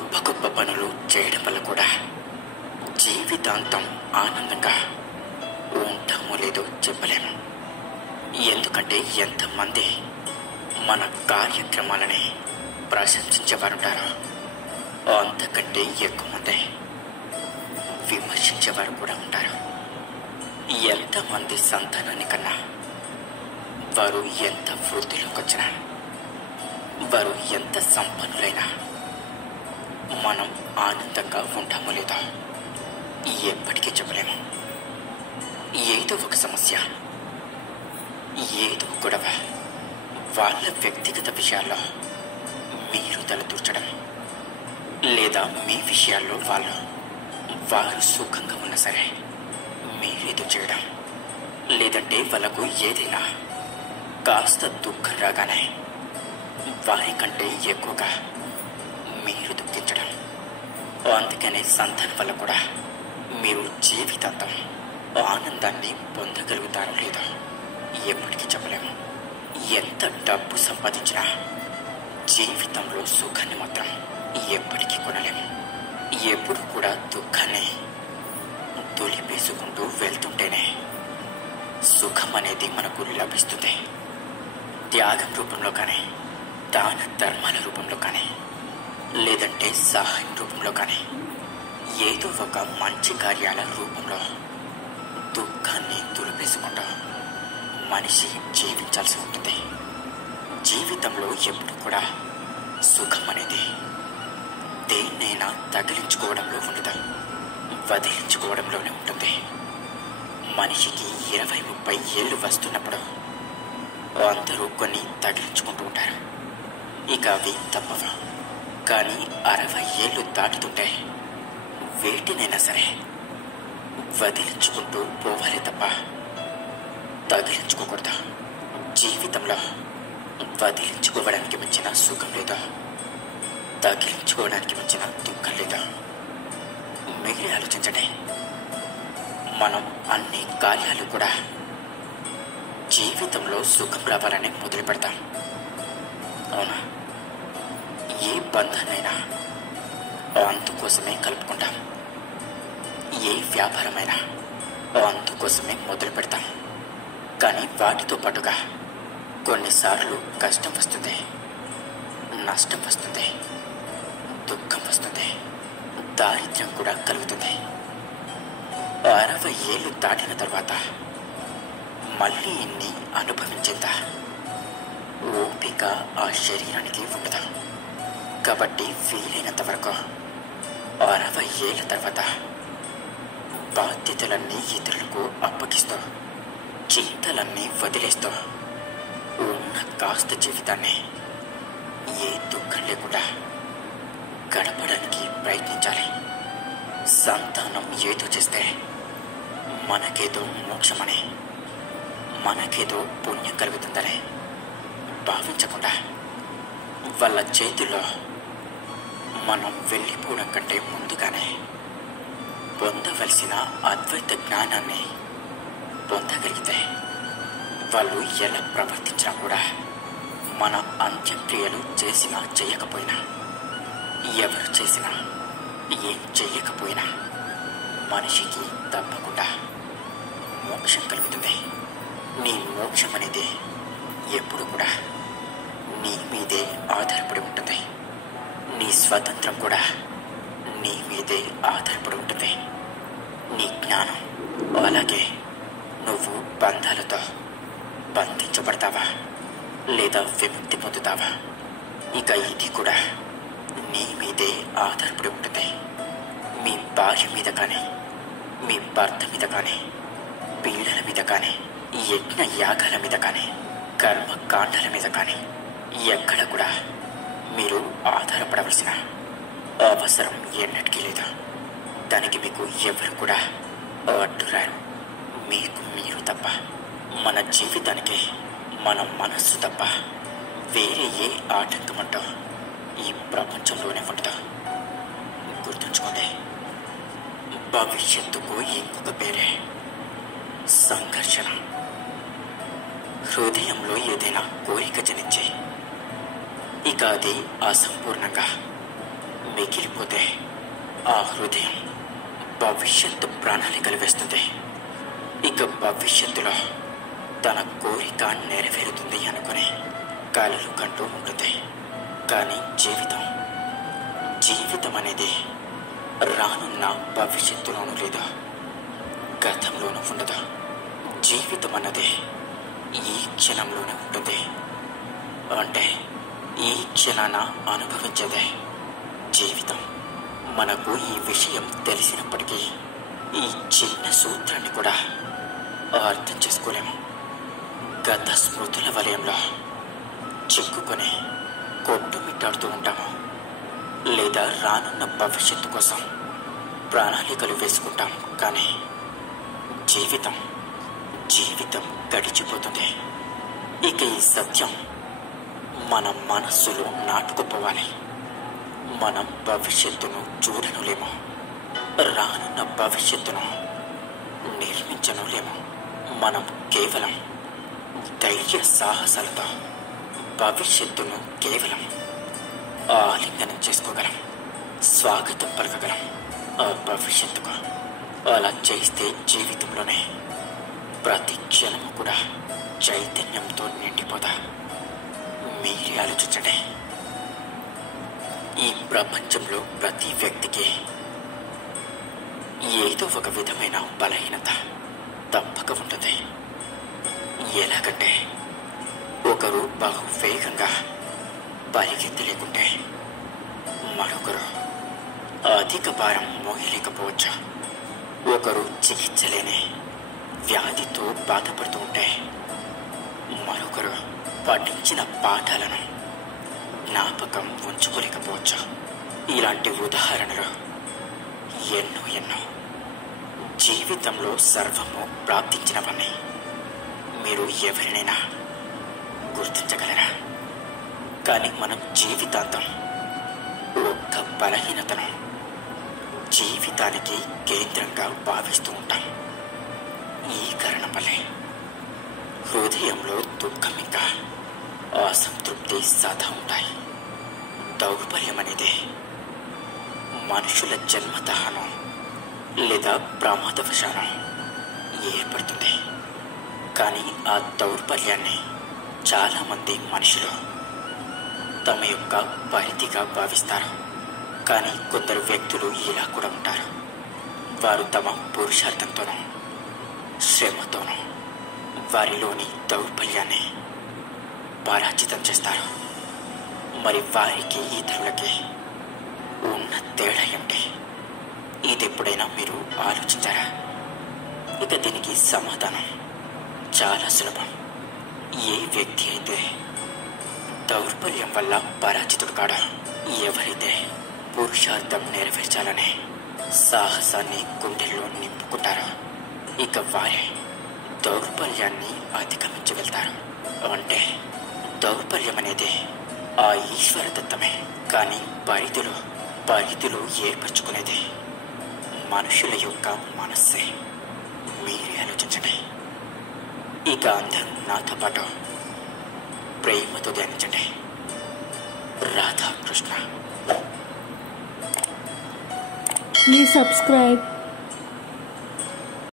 గొప్ప గొప్ప పనులు చేయడం వల్ల కూడా జీవితాంతం ఆనందంగా ఉంటామో లేదో చెప్పలేము. ఎందుకంటే ఎంతమంది మన కార్యక్రమాలని ప్రశంసించేవారుంటారో అంతకంటే ఎక్కువ మంది విమర్శించేవారు కూడా ఉంటారు. ఎంతమంది సంతానాన్ని కన్నా వారు ఎంత వృద్ధిలోకి వచ్చినా, వారు ఎంత సంపన్నులైనా మనం ఆనందంగా ఉంటామో లేదో ఎప్పటికీ చెప్పలేము. ఏదో ఒక సమస్య, ఏదో గొడవ, వాళ్ళ వ్యక్తిగత విషయాల్లో మీరు తలదూర్చడం, లేదా మీ విషయాల్లో వారు సుఖంగా ఉన్నా సరే మీరేదో చేయడం, లేదంటే వాళ్ళకు ఏదైనా కాస్త దుఃఖం రాగానే వారికంటే ఎక్కువగా మీరు దుఃఖించడం. అందుకనే సంతానం వల్ల కూడా మీరు జీవితాంతం ఆనందాన్ని పొందగలుగుతారో లేదో ఎప్పటికీ చెప్పలేము. ఎంత డబ్బు సంపాదించినా జీవితంలో సుఖాన్ని మాత్రం ఎప్పటికీ కొనలేము. ఎప్పుడు కూడా దుఃఖాన్ని తొలిపేసుకుంటూ వెళ్తుంటేనే సుఖం అనేది మనకు లభిస్తుంది. త్యాగం రూపంలో కానీ, దాన ధర్మాల రూపంలో కానీ, లేదంటే సహాయం రూపంలో కానీ, ఏదో ఒక మంచి కార్యాల రూపంలో దుఃఖాన్ని తులిపేసుకుంటూ మనిషి జీవించాల్సి ఉంటుంది. జీవితంలో ఎప్పుడు కూడా సుఖం అనేది దేన్నైనా తగిలించుకోవడంలో ఉండదు, వదిలించుకోవడంలోనే ఉంటుంది. మనిషికి 20-30 ఏళ్ళు వస్తున్నప్పుడు అందరూ కొన్ని తగిలించుకుంటూ ఉంటారు, ఇక అవి తప్పవు. కానీ 60 ఏళ్ళు దాటుతుంటే వేటినైనా సరే వదిలించుకుంటూ పోవాలి తప్ప తగిలించుకోకూడదు. జీవితంలో వదిలించుకోవడానికి మించిన సుఖం లేదు, తగిలించుకోవడానికి మించిన దుఃఖం లేదు. మీరే ఆలోచించండి. మనం అన్ని కార్యాలు కూడా జీవితంలో సుఖం రావాలని మొదలు పెడతాం, అవునా? ఏ బంధాన్నైనా అందుకోసమే కలుపుకుంటాం, ఏ వ్యాపారమైనా అందుకోసమే మొదలు పెడతాం. కానీ వాటితో పాటుగా కొన్నిసార్లు కష్టం వస్తుంది, నష్టం వస్తుంది, దుఃఖం వస్తుంది, దారిద్ర్యం కూడా కలుగుతుంది. 60 ఏళ్ళు దాటిన తర్వాత మళ్ళీ ఇన్ని అనుభవించేంత ఓపిక ఆ శరీరానికి ఉండదు. కాబట్టి వీలైనంత వరకు 60 ఏళ్ళ తర్వాత బాధ్యతలన్నీ ఇతరులకు అప్పగిస్తూ, చింతలన్నీ వదిలేస్తూ ఉన్న కాస్త జీవితాన్ని ఏ దుఃఖం లేకుండా గడపడానికి ప్రయత్నించాలి. సంతానం ఏదో చేస్తే మనకేదో మోక్షమని, మనకేదో పుణ్యం కలుగుతుందని భావించకుండా వాళ్ళ చేతుల్లో మనం వెళ్ళిపోవడం కంటే ముందుగానే పొందవలసిన అద్వైత జ్ఞానాన్ని పొందగలిగితే వాళ్ళు ఎలా ప్రవర్తించినా కూడా, మన అంత్యక్రియలు చేసినా చేయకపోయినా, ఎవరు చేసినా ఏం చెయ్యకపోయినా మనిషికి తప్పకుండా మోక్షం కలుగుతుంది. నీ మోక్షం అనేది ఎప్పుడు కూడా నీ మీదే ఆధారపడి ఉంటుంది. నీ స్వాతంత్రం కూడా నీ మీదే ఆధారపడి ఉంటుంది. నీ జ్ఞానం అలాగే నువ్వు బంధాలతో బంధించబడతావా లేదా విముక్తి పొందుతావా, ఇక ఇది కూడా నీ మీదే ఆధారపడి ఉంటుంది. మీ భార్య మీద కానీ, మీ భర్త మీద కానీ, పిల్లల మీద కానీ, యజ్ఞ యాగాల మీద కానీ, కర్మకాండాల మీద కానీ ఎక్కడ కూడా మీరు ఆధారపడవలసిన అవసరం ఎన్నటికీ లేదు. దానికి మీకు ఎవరు కూడా అడ్డురారు, మీకు మీరు తప్ప. మన జీవితానికి మన మనస్సు తప్ప వేరే ఏ ఆటంకమంటో ఈ ప్రపంచంలోనే ఉండదు. గుర్తుంచుకోండి, భవిష్యత్తుకు ఇంకొక పేరే సంఘర్షణ. హృదయంలో ఏదైనా కోరిక జనించి ఇక అది అసంపూర్ణంగా మిగిలిపోతే ఆ హృదయం భవిష్యత్తు ప్రణాళికలు వేస్తుంది. ఇక భవిష్యత్తులో తన కోరిక నెరవేరుతుంది అనుకుని కలలు కంటూ ఉంటుంది. కానీ జీవితం అనేది రానున్న భవిష్యత్తులోనూ లేదు, గతంలోనూ ఉండదు. జీవితం అన్నది ఈ క్షణంలోనే ఉంటుంది. అంటే ఈ క్షణాన అనుభవించేదే జీవితం. మనకు ఈ విషయం తెలిసినప్పటికీ ఈ చిన్న సూత్రాన్ని కూడా అర్థం చేసుకోలేము. గత స్మృతుల వలయంలో చిక్కుకొని కొట్టుమిట్టాడుతూ ఉంటాము, లేదా రానున్న భవిష్యత్తు కోసం ప్రణాళికలు వేసుకుంటాం. కానీ జీవితం గడిచిపోతుంది. ఇక ఈ సత్యం మన మనస్సులో నాటుకుపోవాలి. మనం భవిష్యత్తును చూడనులేము, రానున్న భవిష్యత్తును నిర్మించనులేము. మనం కేవలం ధైర్య సాహసాలతో భవిష్యత్తును కేవలం ఆలింగనం చేసుకోగలం, స్వాగతం పలకగలం ఆ భవిష్యత్తుకు. అలా చేస్తే జీవితంలోనే ప్రతి క్షణము కూడా చైతన్యంతో నిండిపోతా. మీరే ఆలోచించండి. ఈ ప్రపంచంలో ప్రతి వ్యక్తికి ఏదో ఒక విధమైన బలహీనత తప్పక ఉంటుంది. ఎలాగంటే ఒకరు బహు వేగంగా పరిగెత్తలేకుంటే మరొకరు అధిక భారం మోయలేకపోవచ్చు. ఒకరు చికిత్సలేని వ్యాధితో బాధపడుతూ ఉంటే మరొకరు పఠించిన పాఠాలను జ్ఞాపకం ఉంచుకోలేకపోవచ్చు. ఇలాంటి ఉదాహరణలు ఎన్నో. జీవితంలో సర్వము ప్రాప్తించినవన్నీ మీరు ఎవరినైనా గుర్తించగలరా? కానీ మనం జీవితాంతం ఒక్క బలహీనతను జీవితానికి కేంద్రంగా భావిస్తూ ఉంటాం. ఈ కారణం వల్లే హృదయంలో దుఃఖం ఇంకా అసంతృప్తి సదా ఉంటాయి. దౌర్బల్యం అనేది మనుషుల జన్మతహను లేదా ప్రమాదవశానం ఏర్పడుతుంది. కానీ ఆ దౌర్బల్యాన్ని చాలామంది మనుషులు తమ యొక్క పరిధిగా భావిస్తారు. కానీ కొందరు వ్యక్తులు ఇలా కూడా ఉంటారు. వారు తమ పురుషార్థంతోనూ శ్రమతోనూ వారిలోని దౌర్బల్యాన్ని పరాజితం చేస్తారు. మరి వారికి ఇతరులకి ఉన్న తేడా ఏమిటి? ఇది ఎప్పుడైనా మీరు ఆలోచించారా? ఇక దీనికి సమాధానం చాలా సులభం. ఏ వ్యక్తి అయితే దౌర్బల్యం వల్ల పరాజితుడు కాడో, ఎవరైతే పురుషార్థం నెరవేర్చాలనే సాహసాన్ని గుండెల్లో నింపుకుంటారో, ఇక వారే దౌర్బల్యాన్ని అధిగమించి వెళ్తారు. అంటే దౌర్బల్యం అనేది ఆ ఈశ్వర దత్తమే. కానీ పరిధిలో ఏర్పరచుకునేది మనుషుల యొక్క మనస్సే. మీరే ఆలోచించండి. ఇక అందరూ నాతో పాటు ప్రేమతో ధ్యానించండి. రాధాకృష్ణ. Please subscribe.